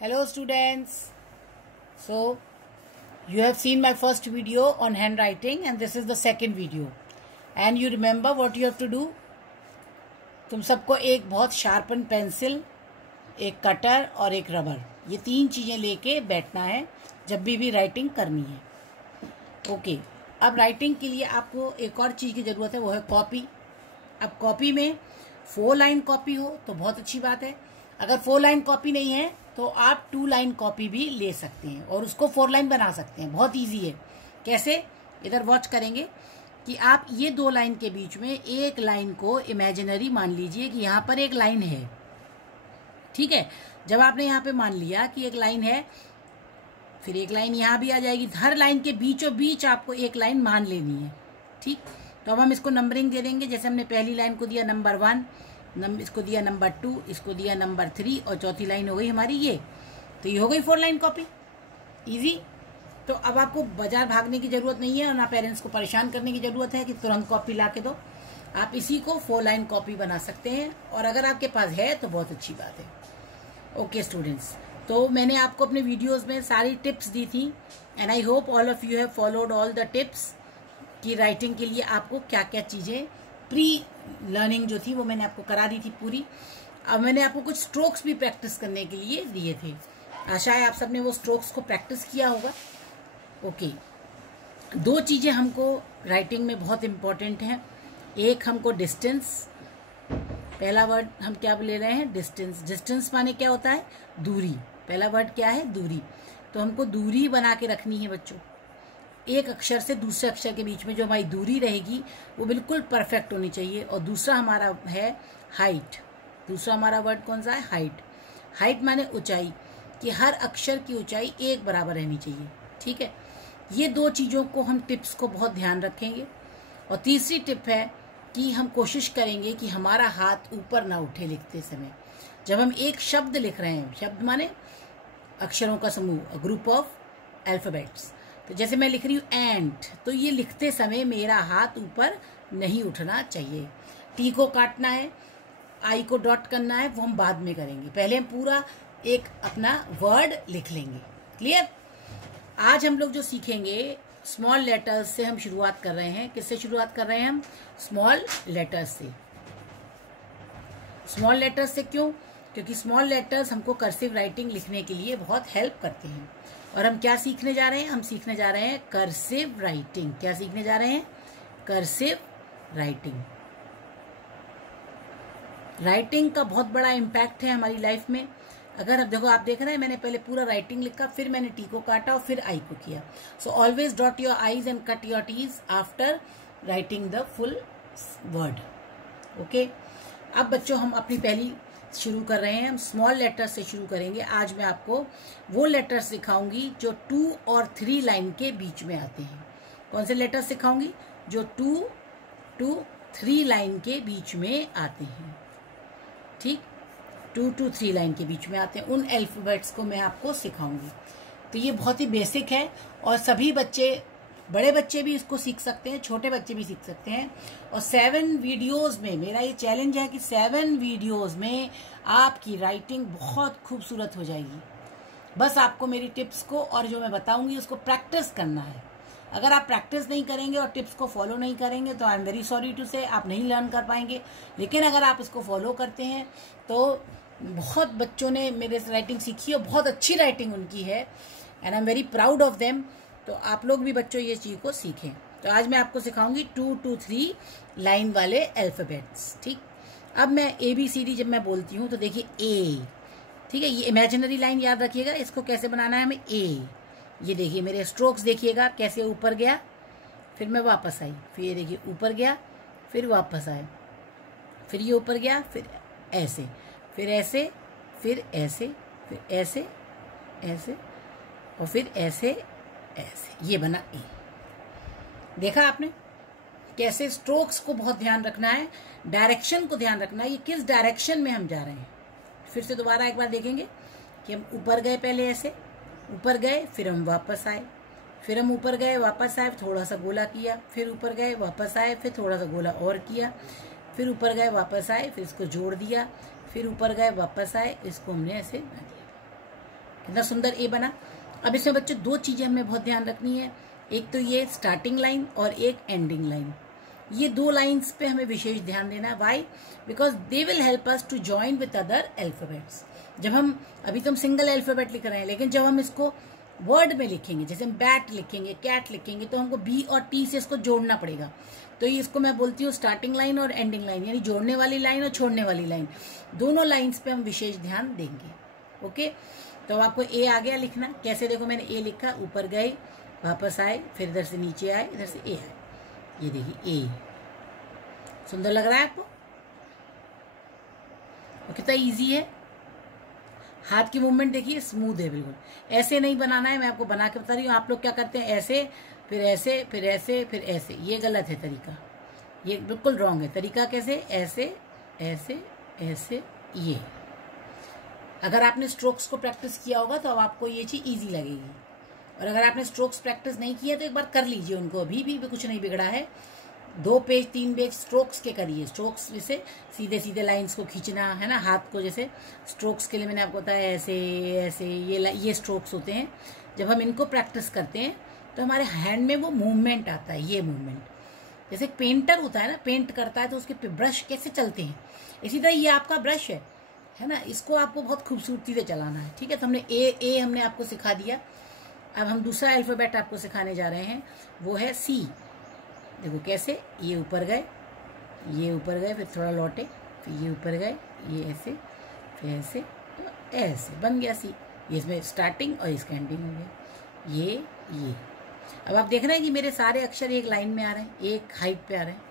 Hello students. So you have seen my first video on handwriting and this is the second video. And you remember what you have to do? तुम सबको एक बहुत sharpen pencil, एक cutter और एक rubber, ये तीन चीज़ें लेके बैठना है जब भी राइटिंग करनी है. ओके. अब राइटिंग के लिए आपको एक और चीज़ की ज़रूरत है, वो है कॉपी. अब कॉपी में 4 लाइन कॉपी हो तो बहुत अच्छी बात है. अगर 4 लाइन कॉपी नहीं है तो आप 2 लाइन कॉपी भी ले सकते हैं और उसको 4 लाइन बना सकते हैं. बहुत इजी है. कैसे? इधर वॉच करेंगे कि आप ये 2 लाइन के बीच में एक लाइन को इमेजिनरी मान लीजिए कि यहाँ पर एक लाइन है. ठीक है. जब आपने यहाँ पे मान लिया कि एक लाइन है, फिर एक लाइन यहाँ भी आ जाएगी. हर लाइन के बीचों बीच आपको एक लाइन मान लेनी है. ठीक. तो अब हम इसको नंबरिंग दे देंगे. जैसे हमने पहली लाइन को दिया नंबर 1, इसको दिया नंबर 2, इसको दिया नंबर 3 और चौथी लाइन हो गई हमारी ये. तो ये हो गई 4 लाइन कॉपी. इजी. तो अब आपको बाजार भागने की जरूरत नहीं है और ना पेरेंट्स को परेशान करने की जरूरत है कि तुरंत कॉपी ला के दो. आप इसी को 4 लाइन कॉपी बना सकते हैं और अगर आपके पास है तो बहुत अच्छी बात है. ओके स्टूडेंट्स, तो मैंने आपको अपने वीडियोस में सारी टिप्स दी थी and I hope all of you have followed all the tips कि राइटिंग के लिए आपको क्या क्या चीजें प्री लर्निंग जो थी वो मैंने आपको करा दी थी पूरी. अब मैंने आपको कुछ स्ट्रोक्स भी प्रैक्टिस करने के लिए दिए थे. आशा है आप सबने वो स्ट्रोक्स को प्रैक्टिस किया होगा. ओके. 2 चीजें हमको राइटिंग में बहुत इंपॉर्टेंट हैं. एक हमको डिस्टेंस. पहला वर्ड हम क्या ले रहे हैं? डिस्टेंस. डिस्टेंस माने क्या होता है? दूरी. पहला वर्ड क्या है? दूरी. तो हमको दूरी बना के रखनी है बच्चों. एक अक्षर से दूसरे अक्षर के बीच में जो हमारी दूरी रहेगी वो बिल्कुल परफेक्ट होनी चाहिए. और दूसरा हमारा है हाइट. दूसरा हमारा वर्ड कौन सा है? हाइट. हाइट माने ऊंचाई, कि हर अक्षर की ऊंचाई एक बराबर रहनी चाहिए. ठीक है. ये 2 चीजों को हम टिप्स को बहुत ध्यान रखेंगे. और तीसरी टिप है कि हम कोशिश करेंगे कि हमारा हाथ ऊपर ना उठे लिखते समय. जब हम एक शब्द लिख रहे हैं, शब्द माने अक्षरों का समूह, ग्रुप ऑफ अल्फाबेट्स. तो जैसे मैं लिख रही हूँ एंट, तो ये लिखते समय मेरा हाथ ऊपर नहीं उठना चाहिए. टी को काटना है, आई को डॉट करना है, वो हम बाद में करेंगे. पहले हम पूरा एक अपना वर्ड लिख लेंगे. क्लियर? आज हम लोग जो सीखेंगे स्मॉल लेटर्स से हम शुरुआत कर रहे हैं. किससे शुरुआत कर रहे हैं हम? स्मॉल लेटर्स से. स्मॉल लेटर्स से क्यों? क्योंकि स्मॉल लेटर्स हमको कर्सिव राइटिंग लिखने के लिए बहुत हेल्प करते हैं. और हम क्या सीखने जा रहे हैं? हम सीखने जा रहे हैं कर्सिव राइटिंग. क्या सीखने जा रहे हैं? Cursive writing. राइटिंग का बहुत बड़ा इम्पैक्ट है हमारी लाइफ में. अगर अब देखो, आप देख रहे हैं मैंने पहले पूरा राइटिंग लिखा, फिर मैंने टी को काटा और फिर आई को किया. So always dot your i's and cut your t's after writing the full word. Okay. अब बच्चों हम अपनी पहली शुरू कर रहे हैं. हम स्मॉल लेटर से शुरू करेंगे. आज मैं आपको वो लेटर सिखाऊंगी जो 2 और 3 लाइन के बीच में आते हैं. कौन से लेटर सिखाऊंगी? जो 2 to 3 लाइन के बीच में आते हैं. ठीक. 2 to 3 लाइन के बीच में आते हैं. उन अल्फाबेट्स को मैं आपको सिखाऊंगी. तो ये बहुत ही बेसिक है और सभी बच्चे, बड़े बच्चे भी इसको सीख सकते हैं, छोटे बच्चे भी सीख सकते हैं. और 7 वीडियोस में मेरा ये चैलेंज है कि 7 वीडियोस में आपकी राइटिंग बहुत खूबसूरत हो जाएगी. बस आपको मेरी टिप्स को और जो मैं बताऊंगी उसको प्रैक्टिस करना है. अगर आप प्रैक्टिस नहीं करेंगे और टिप्स को फॉलो नहीं करेंगे तो I am very sorry to say आप नहीं लर्न कर पाएंगे. लेकिन अगर आप इसको फॉलो करते हैं तो बहुत बच्चों ने मेरे से राइटिंग सीखी और बहुत अच्छी राइटिंग उनकी है and I am very proud of them. तो आप लोग भी बच्चों ये चीज को सीखें. तो आज मैं आपको सिखाऊंगी 2 to 3 लाइन वाले अल्फाबेट्स. ठीक. अब मैं ABCD जब मैं बोलती हूँ तो देखिए ए. ठीक है. ये इमेजिनरी लाइन याद रखिएगा. इसको कैसे बनाना है हमें? ए. ये देखिए मेरे स्ट्रोक्स देखिएगा कैसे ऊपर गया, फिर मैं वापस आई, फिर ये देखिए ऊपर गया, फिर वापस आए, फिर ये ऊपर गया, फिर ऐसे, फिर ऐसे, फिर ऐसे, फिर ऐसे, ऐसे और फिर ऐसे, ऐसे. ये बना ए. देखा आपने कैसे स्ट्रोक्स को बहुत ध्यान रखना है, डायरेक्शन को ध्यान रखना है, ये किस डायरेक्शन में हम जा रहे हैं. फिर से दोबारा एक बार देखेंगे कि हम ऊपर गए, पहले ऐसे ऊपर गए, फिर हम वापस आए, फिर हम ऊपर गए वापस आए, थोड़ा सा गोला किया, फिर ऊपर गए वापस आए, फिर थोड़ा सा गोला और किया, फिर ऊपर गए वापस आए, फिर इसको जोड़ दिया, फिर ऊपर गए वापस आए, इसको हमने ऐसे बना दिया. कितना सुंदर ए बना। अब इसमें बच्चों दो चीजें हमें बहुत ध्यान रखनी है, एक तो ये स्टार्टिंग लाइन और एक एंडिंग लाइन। ये दो लाइंस पे हमें विशेष ध्यान देना है। Why? Because they will help us to join with other alphabets. जब हम अभी तो हम सिंगल अल्फाबेट लिख रहे हैं, लेकिन जब हम इसको वर्ड में लिखेंगे, जैसे हम बैट लिखेंगे, कैट लिखेंगे, तो हमको बी और टी से इसको जोड़ना पड़ेगा। तो ये इसको मैं बोलती हूँ स्टार्टिंग लाइन और एंडिंग लाइन, यानी जोड़ने वाली लाइन और छोड़ने वाली लाइन, दोनों लाइंस पे हम विशेष ध्यान देंगे। ओके, तो आपको ए आ गया लिखना। कैसे? देखो मैंने ए लिखा, ऊपर गए, वापस आए, फिर इधर से नीचे आए, इधर से ए आए। ये देखिए ए। सुंदर लग रहा है आपको? और कितना इजी है। हाथ की मूवमेंट देखिए, स्मूथ है बिल्कुल। ऐसे नहीं बनाना है, मैं आपको बना के बता रही हूँ। आप लोग क्या करते हैं, ऐसे फिर ऐसे फिर ऐसे फिर ऐसे, ये गलत है तरीका, ये बिल्कुल रॉन्ग है तरीका। कैसे? ऐसे ऐसे ऐसे, ये। अगर आपने स्ट्रोक्स को प्रैक्टिस किया होगा तो अब आपको ये चीज इजी लगेगी, और अगर आपने स्ट्रोक्स प्रैक्टिस नहीं किया तो एक बार कर लीजिए उनको, अभी भी कुछ नहीं बिगड़ा है। 2 पेज 3 पेज स्ट्रोक्स के करिए। स्ट्रोक्स जैसे सीधे सीधे लाइंस को खींचना है ना, हाथ को, जैसे स्ट्रोक्स के लिए मैंने आपको बताया ऐसे ऐसे, ये स्ट्रोक्स होते हैं। जब हम इनको प्रैक्टिस करते हैं तो हमारे हैंड में वो मूवमेंट आता है, ये मूवमेंट। जैसे एक पेंटर होता है ना, पेंट करता है तो उसके ब्रश कैसे चलते हैं, इसी तरह ये आपका ब्रश है ना, इसको आपको बहुत खूबसूरती से चलाना है। ठीक है, तो हमने ए हमने आपको सिखा दिया। अब हम दूसरा अल्फाबेट आपको सिखाने जा रहे हैं, वो है सी। देखो कैसे, ये ऊपर गए, ये ऊपर गए, फिर थोड़ा लौटे, फिर ये ऊपर गए, ये ऐसे, फिर ऐसे, तो ऐसे बन गया सी। ये इसमें स्टार्टिंग और इसका एंडिंग हो गया। ये अब आप देख रहे हैं कि मेरे सारे अक्षर एक लाइन में आ रहे हैं, एक हाइट पे आ रहे हैं।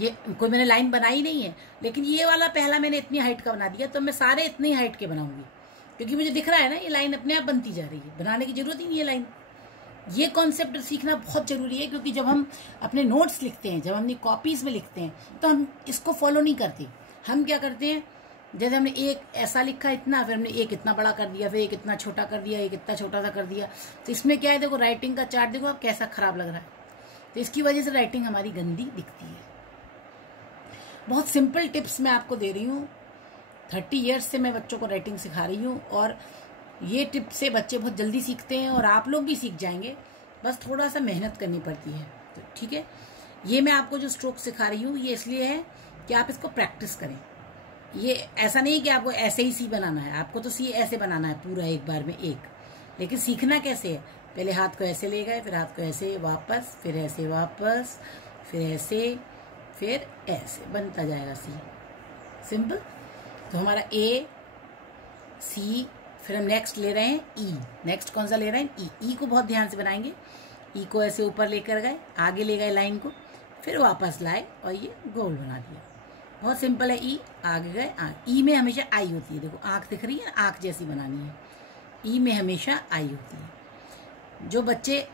ये कोई मैंने लाइन बनाई नहीं है, लेकिन ये वाला पहला मैंने इतनी हाइट का बना दिया, तो मैं सारे इतनी हाइट के बनाऊंगी, क्योंकि मुझे दिख रहा है ना ये लाइन अपने आप बनती जा रही है, बनाने की जरूरत ही नहीं है लाइन। ये कॉन्सेप्ट सीखना बहुत जरूरी है, क्योंकि जब हम अपने नोट्स लिखते हैं, जब हम अपनी कॉपीज में लिखते हैं, तो हम इसको फॉलो नहीं करते। हम क्या करते हैं, जैसे हमने एक ऐसा लिखा इतना, फिर हमने एक इतना बड़ा कर दिया, फिर एक इतना छोटा कर दिया, एक इतना छोटा सा कर दिया। तो इसमें क्या है, देखो राइटिंग का चार्ट देखो आप कैसा खराब लग रहा है, तो इसकी वजह से राइटिंग हमारी गंदी दिखती है। बहुत सिंपल टिप्स मैं आपको दे रही हूँ। 30 ईयर्स से मैं बच्चों को राइटिंग सिखा रही हूँ, और ये टिप से बच्चे बहुत जल्दी सीखते हैं, और आप लोग भी सीख जाएंगे, बस थोड़ा सा मेहनत करनी पड़ती है। तो ठीक है, ये मैं आपको जो स्ट्रोक सिखा रही हूँ, ये इसलिए है कि आप इसको प्रैक्टिस करें। ये ऐसा नहीं कि आपको ऐसे ही सी बनाना है, आपको तो सी ऐसे बनाना है पूरा एक बार में एक, लेकिन सीखना कैसे है, पहले हाथ को ऐसे ले गए, फिर हाथ को ऐसे वापस, फिर ऐसे वापस, फिर ऐसे, फिर ऐसे, बनता जाएगा सी। सिंपल। तो हमारा ए सी, फिर हम नेक्स्ट ले रहे हैं ई। नेक्स्ट कौन सा ले रहे हैं, ई। ई को बहुत ध्यान से बनाएंगे। ई को ऐसे ऊपर लेकर गए, आगे ले गए लाइन को, फिर वापस लाए और ये गोल बना दिया। बहुत सिंपल है। ई आगे गए, ई में हमेशा आई होती है, देखो आंख दिख रही है, आंख जैसी बनानी है। ई में हमेशा आई होती है। जो बच्चे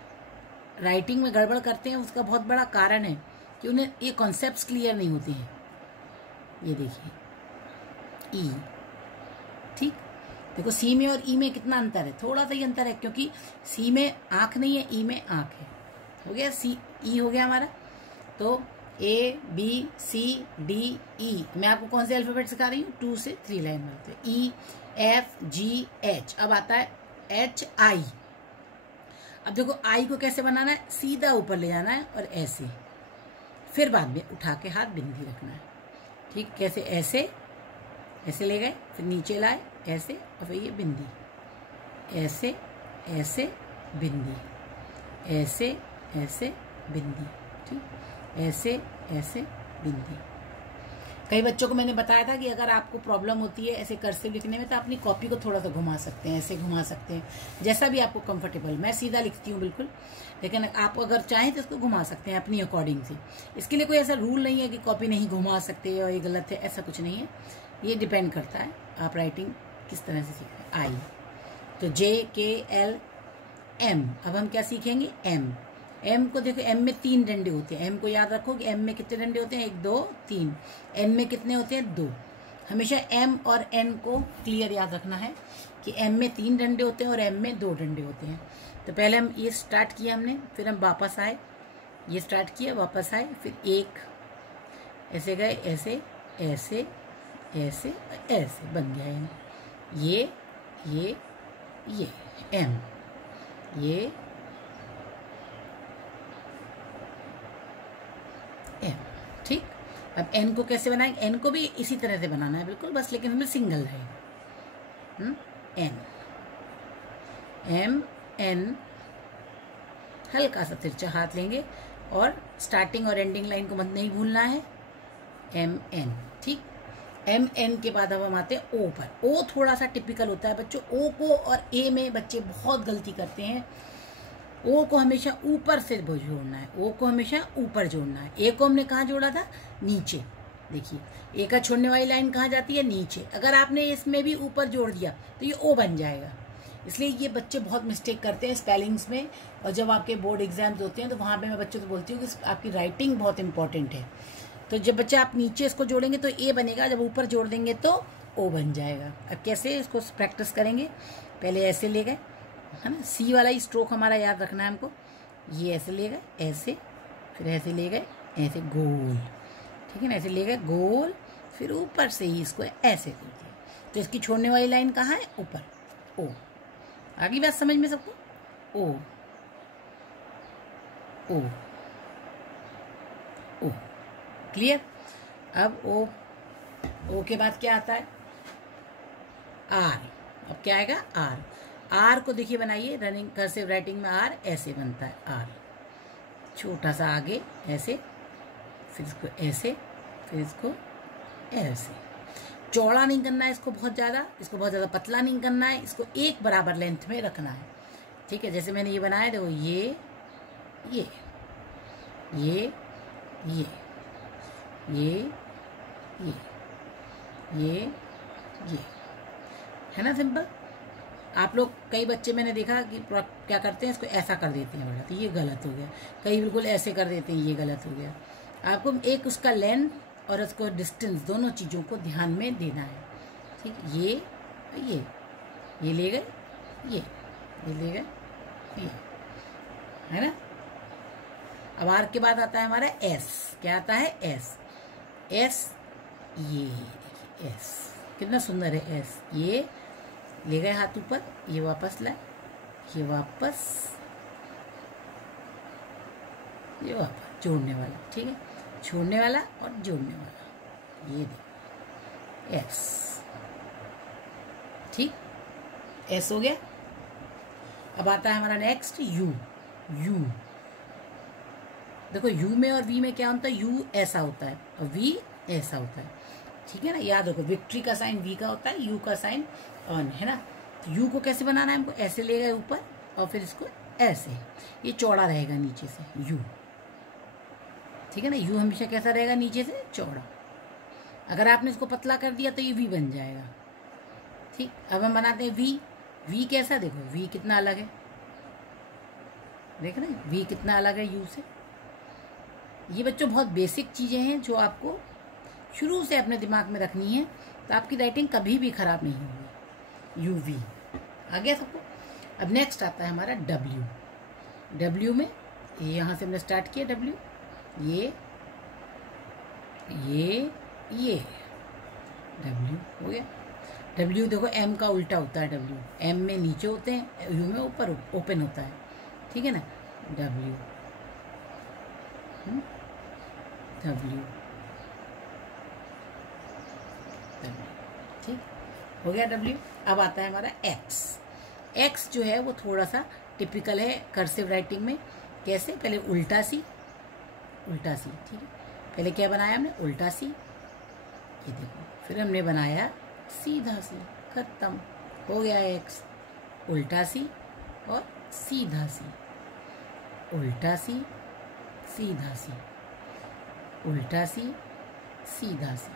राइटिंग में गड़बड़ करते हैं, उसका बहुत बड़ा कारण है कि उन्हें ये कॉन्सेप्ट्स क्लियर नहीं होते हैं। ये देखिए ई, ठीक। देखो सी में और ई में कितना अंतर है, थोड़ा सा ही अंतर है, क्योंकि सी में आंख नहीं है, ई में आंख है। हो गया सी, ई हो गया हमारा। तो A B C D E. मैं आपको कौन से अल्फाबेट सिखा रही हूँ, 2 से 3 लाइन में। E F G H. अब आता है एच आई। अब देखो आई को कैसे बनाना है, सीधा ऊपर ले जाना है और ऐसे, फिर बाद में उठा के हाथ बिंदी रखना है। ठीक, कैसे, ऐसे ऐसे ले गए, फिर नीचे लाए ऐसे, और फिर ये बिंदी, ऐसे ऐसे बिंदी, ऐसे ऐसे बिंदी, ठीक, ऐसे ऐसे बिंदी। कई बच्चों को मैंने बताया था कि अगर आपको प्रॉब्लम होती है ऐसे कर्सिव लिखने में, तो अपनी कॉपी को थोड़ा सा घुमा सकते हैं, ऐसे घुमा सकते हैं, जैसा भी आपको कंफर्टेबल। मैं सीधा लिखती हूँ बिल्कुल, लेकिन आप अगर चाहें तो इसको घुमा सकते हैं अपनी अकॉर्डिंग से। इसके लिए कोई ऐसा रूल नहीं है कि कॉपी नहीं घुमा सकते और ये गलत है, ऐसा कुछ नहीं है। ये डिपेंड करता है आप राइटिंग किस तरह से सीख रहे हैं। आई, तो JKL M। अब हम क्या सीखेंगे, एम। एम को देखो, एम में 3 डंडे होते हैं। एम को याद रखो कि एम में कितने डंडे होते हैं, 1 2 3। एन में कितने होते हैं, 2। हमेशा एम और एन को क्लियर याद रखना है कि एम में 3 डंडे होते हैं और एम में 2 डंडे होते हैं। तो पहले हम ये स्टार्ट किया हमने, फिर हम वापस आए, ये स्टार्ट किया, वापस आए, फिर एक ऐसे गए, ऐसे ऐसे ऐसे ऐसे, बन गया ये ये एम, ये एम। ठीक, अब एन को कैसे बनाएंगे? एन को भी इसी तरह से बनाना है बिल्कुल, बस लेकिन इसमें सिंगल रहेगा। एन, एम एन, हल्का सा तिरछा हाथ लेंगे और स्टार्टिंग और एंडिंग लाइन को मत नहीं भूलना है। एम एन, ठीक। एम एन के बाद अब हम आते हैं ओ पर। ओ थोड़ा सा टिपिकल होता है बच्चों। ओ को और ए में बच्चे बहुत गलती करते हैं। ओ को हमेशा ऊपर से जोड़ना है, ओ को हमेशा ऊपर जोड़ना है। ए को हमने कहाँ जोड़ा था? नीचे। देखिए ए का छोड़ने वाली लाइन कहाँ जाती है? नीचे। अगर आपने इसमें भी ऊपर जोड़ दिया तो ये ओ बन जाएगा। इसलिए ये बच्चे बहुत मिस्टेक करते हैं स्पेलिंग्स में, और जब आपके बोर्ड एग्जाम्स होते हैं तो वहाँ पे मैं बच्चों को बोलती हूँ कि आपकी राइटिंग बहुत इंपॉर्टेंट है। तो जब बच्चे आप नीचे इसको जोड़ेंगे तो ए बनेगा, जब ऊपर जोड़ देंगे तो ओ बन जाएगा। अब कैसे इसको प्रैक्टिस करेंगे? पहले ऐसे ले गए, है ना, सी वाला ही स्ट्रोक हमारा याद रखना है हमको। ये ऐसे ले गए, ऐसे, फिर ऐसे ले गए, ऐसे गोल, ठीक है ना, ऐसे ले गए गोल, फिर ऊपर से ही इसको ऐसे कर दिया। तो इसकी छोड़ने वाली लाइन कहाँ है? ऊपर, ओ। आगे बात समझ में सबको? ओ ओ ओ, क्लियर? अब ओ के बाद क्या आता है? आर। अब क्या आएगा? आर। आर को देखिए बनाइए, रनिंग कर्सिव राइटिंग में आर ऐसे बनता है। आर छोटा सा आगे ऐसे, फिर इसको ऐसे, फिर इसको ऐसे। चौड़ा नहीं करना है इसको बहुत ज़्यादा, इसको बहुत ज़्यादा पतला नहीं करना है, इसको एक बराबर लेंथ में रखना है। ठीक है, जैसे मैंने ये बनाया, देखो ये ये ये ये ये ये ये है ना, सिंपल। आप लोग, कई बच्चे मैंने देखा कि क्या करते हैं, इसको ऐसा कर देते हैं बड़ा, तो ये गलत हो गया। कई बिल्कुल ऐसे कर देते हैं, ये गलत हो गया। आपको एक उसका लेंथ और उसको डिस्टेंस, दोनों चीज़ों को ध्यान में देना है। ठीक, ये ले गए, ये ले गए, ये, है ना। अब आर के बाद आता है हमारा एस। क्या आता है? एस। एस, ये एस, कितना सुंदर है एस। ये ले गए हाथ ऊपर, ये वापस लाए, ये वापस, ये वापस, जोड़ने वाला, ठीक है, छोड़ने वाला और जोड़ने वाला, ये देखो एस। ठीक, एस हो गया। अब आता है हमारा नेक्स्ट यू। यू देखो, यू में और वी में क्या होता है? यू ऐसा होता है और वी ऐसा होता है, ठीक है ना। याद रखो, विक्ट्री का साइन वी का होता है, यू का साइन ऑन, है ना। तो यू को कैसे बनाना है हमको? ऐसे ले गए ऊपर और फिर इसको ऐसे, ये चौड़ा रहेगा नीचे से, यू, ठीक है ना। यू हमेशा कैसा रहेगा? नीचे से चौड़ा। अगर आपने इसको पतला कर दिया तो ये वी बन जाएगा। ठीक, अब हम बनाते हैं वी। वी कैसा? देखो वी कितना अलग है, देख रहे हैं वी कितना अलग है यू से। ये बच्चों बहुत बेसिक चीजें हैं जो आपको शुरू से अपने दिमाग में रखनी है, तो आपकी राइटिंग कभी भी खराब नहीं होगी। यू वी आ गया सबको। अब नेक्स्ट आता है हमारा डब्ल्यू। डब्ल्यू में यहाँ से हमने स्टार्ट किया, डब्ल्यू, ये डब्ल्यू हो गया। डब्ल्यू देखो एम का उल्टा होता है। डब्ल्यू एम में नीचे होते हैं, यू में ऊपर ओपन होता है, ठीक है ना। डब्ल्यू डब्ल्यू, ठीक हो गया डब्ल्यू। अब आता है हमारा एक्स। एक्स जो है वो थोड़ा सा टिपिकल है कर्सिव राइटिंग में। कैसे? पहले उल्टा सी, ठीक है। पहले क्या बनाया हमने? उल्टा सी, ये देखो, फिर हमने बनाया सीधा सी, खत्म हो गया एक्स। उल्टा सी और सीधा सी, उल्टा सी, सीधा सी, उल्टा सी, सीधा सी।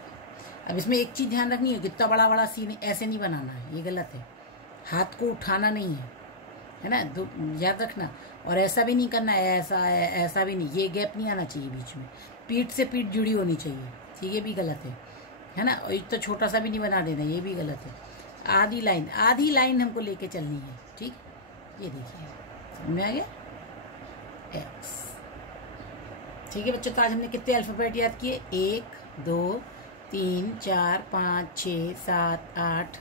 अब इसमें एक चीज ध्यान रखनी है, कितना बड़ा बड़ा सी ऐसे नहीं बनाना है, ये गलत है। हाथ को उठाना नहीं है ना, याद रखना। और ऐसा भी नहीं करना है, ऐसा भी नहीं, ये गैप नहीं आना चाहिए बीच में। पीठ से पीठ जुड़ी होनी चाहिए, ठीक, ये भी गलत है ना। और इतना छोटा सा भी नहीं बना देना, ये भी गलत है। आधी लाइन हमको लेके चलनी है, ठीक। ये देखिए, समझ में आ गया? एक्स, ठीक है बच्चों। तो आज हमने कितने अल्फाबेट याद किए? 1 2 3 4 5 6 7 8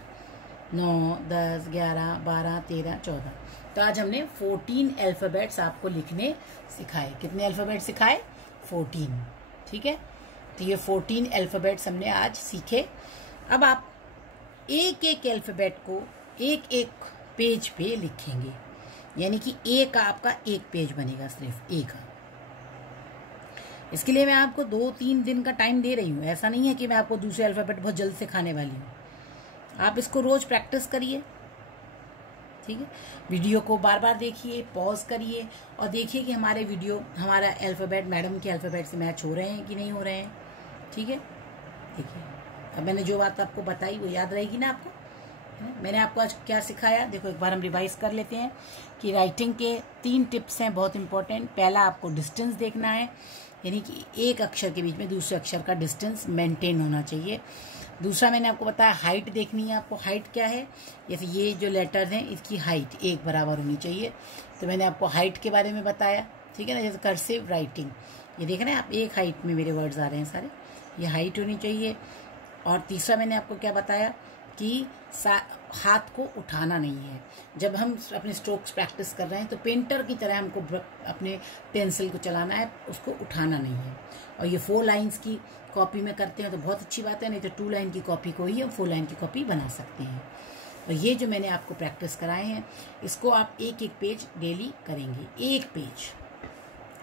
9, 10, 11, 12, 13, 14। तो आज हमने 14 अल्फ़ाबेट्स आपको लिखने सिखाए। कितने अल्फ़ाबेट सिखाए? 14। ठीक है, तो ये 14 अल्फ़ाबेट्स हमने आज सीखे। अब आप एक एक अल्फ़ाबेट को एक एक पेज पे लिखेंगे, यानी कि एक आपका एक पेज बनेगा, सिर्फ एक। इसके लिए मैं आपको 2-3 दिन का टाइम दे रही हूँ। ऐसा नहीं है कि मैं आपको दूसरे अल्फ़ाबेट बहुत जल्द सिखाने वाली हूँ। आप इसको रोज़ प्रैक्टिस करिए, ठीक है। वीडियो को बार बार देखिए, पॉज करिए और देखिए कि हमारे वीडियो, हमारा अल्फ़ाबेट मैडम के अल्फ़ाबेट से मैच हो रहे हैं कि नहीं हो रहे हैं, ठीक है। देखिए, अब मैंने जो बात आपको बताई वो याद रहेगी ना आपको? मैंने आपको आज क्या सिखाया, देखो एक बार हम रिवाइज कर लेते हैं कि राइटिंग के 3 टिप्स हैं बहुत इंपॉर्टेंट। पहला, आपको डिस्टेंस देखना है, यानी कि एक अक्षर के बीच में दूसरे अक्षर का डिस्टेंस मेंटेन होना चाहिए। दूसरा, मैंने आपको बताया हाइट देखनी है आपको। हाइट क्या है? जैसे ये जो लेटर्स हैं इसकी हाइट एक बराबर होनी चाहिए, तो मैंने आपको हाइट के बारे में बताया, ठीक है ना। जैसे कर्सिव राइटिंग, ये देख रहे हैं आप, एक हाइट में मेरे वर्ड्स आ रहे हैं सारे, ये हाइट होनी चाहिए। और तीसरा, मैंने आपको क्या बताया कि हाथ को उठाना नहीं है। जब हम अपने स्ट्रोक्स प्रैक्टिस कर रहे हैं तो पेंटर की तरह हमको अपने पेंसिल को चलाना है, उसको उठाना नहीं है। और ये 4 लाइन्स की कॉपी में करते हैं तो बहुत अच्छी बात है, नहीं तो 2 लाइन की कॉपी को ही हम 4 लाइन की कॉपी बना सकते हैं। और ये जो मैंने आपको प्रैक्टिस कराए हैं, इसको आप एक एक पेज डेली करेंगे, एक पेज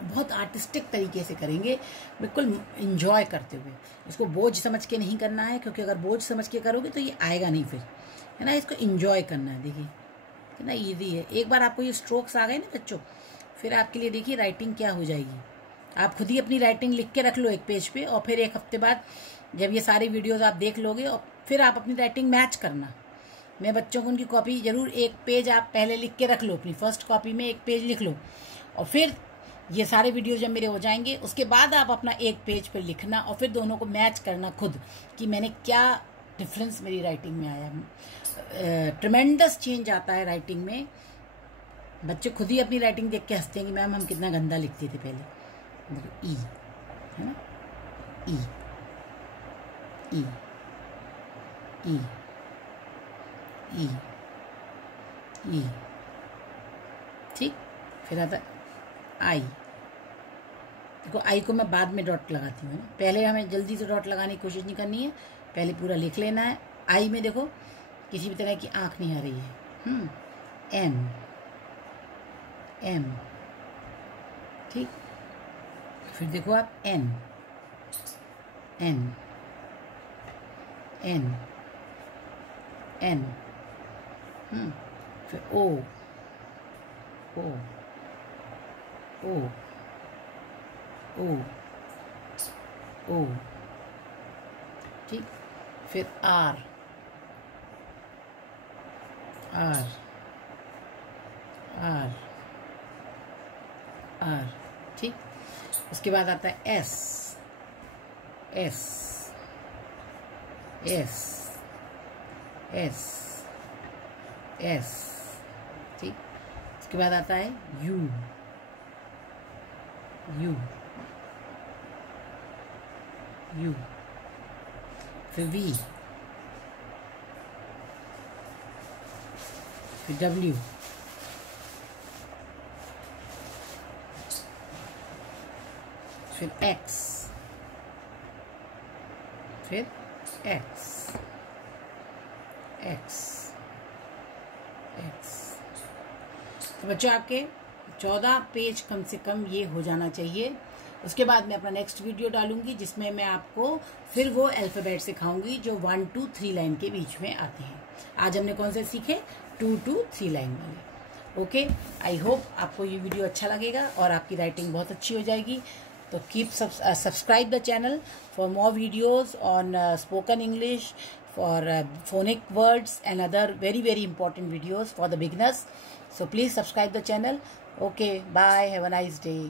बहुत आर्टिस्टिक तरीके से करेंगे, बिल्कुल इंजॉय करते हुए। इसको बोझ समझ के नहीं करना है, क्योंकि अगर बोझ समझ के करोगे तो ये आएगा नहीं फिर, है ना। इसको इंजॉय करना है। देखिए कितना ईजी है। एक बार आपको ये स्ट्रोक्स आ गए ना बच्चों, फिर आपके लिए देखिए राइटिंग क्या हो जाएगी। आप खुद ही अपनी राइटिंग लिख के रख लो एक पेज पे, और फिर एक हफ्ते बाद जब ये सारी वीडियोज़ आप देख लोगे और फिर आप अपनी राइटिंग मैच करना। मैं बच्चों को उनकी कॉपी जरूर एक पेज आप पहले लिख के रख लो, अपनी फर्स्ट कॉपी में एक पेज लिख लो, और फिर ये सारे वीडियो जब मेरे हो जाएंगे उसके बाद आप अपना एक पेज पर लिखना, और फिर दोनों को मैच करना खुद कि मैंने क्या डिफरेंस मेरी राइटिंग में आया। ट्रेमेंडस चेंज आता है राइटिंग में। बच्चे खुद ही अपनी राइटिंग देख के हंसते हैं कि मैम हम कितना गंदा लिखते थे पहले। देखो ई, है ना, ई ई ई ई ई, ठीक। फिर आता आई। देखो आई को मैं बाद में डॉट लगाती हूँ, पहले हमें जल्दी से डॉट लगाने की कोशिश नहीं करनी है, पहले पूरा लिख लेना है। आई में देखो किसी भी तरह की आंख नहीं आ रही है। एम एम, ठीक। फिर देखो आप एन एन एन एन, फिर ओ ओ ओ ओ ओ, ठीक। फिर आर आर आर आर, ठीक। उसके बाद आता है S S S S S, ठीक। उसके बाद आता है यू यू यू, फिर वी, फिर डब्ल्यू, फिर एक्स, फिर एक्स एक्स एक्स। तो बच्चों आपके 14 पेज कम से कम ये हो जाना चाहिए। उसके बाद मैं अपना नेक्स्ट वीडियो डालूंगी जिसमें मैं आपको फिर वो अल्फ़ाबेट सिखाऊंगी जो 1 to 3 लाइन के बीच में आते हैं। आज हमने कौन से सीखे? 2 to 3 लाइन वाले। ओके, आई होप आपको ये वीडियो अच्छा लगेगा और आपकी राइटिंग बहुत अच्छी हो जाएगी। तो keep subscribe the channel for more videos on spoken English, for phonic words and other very important videos for the beginners. So please subscribe the channel. Okay, bye, have a nice day.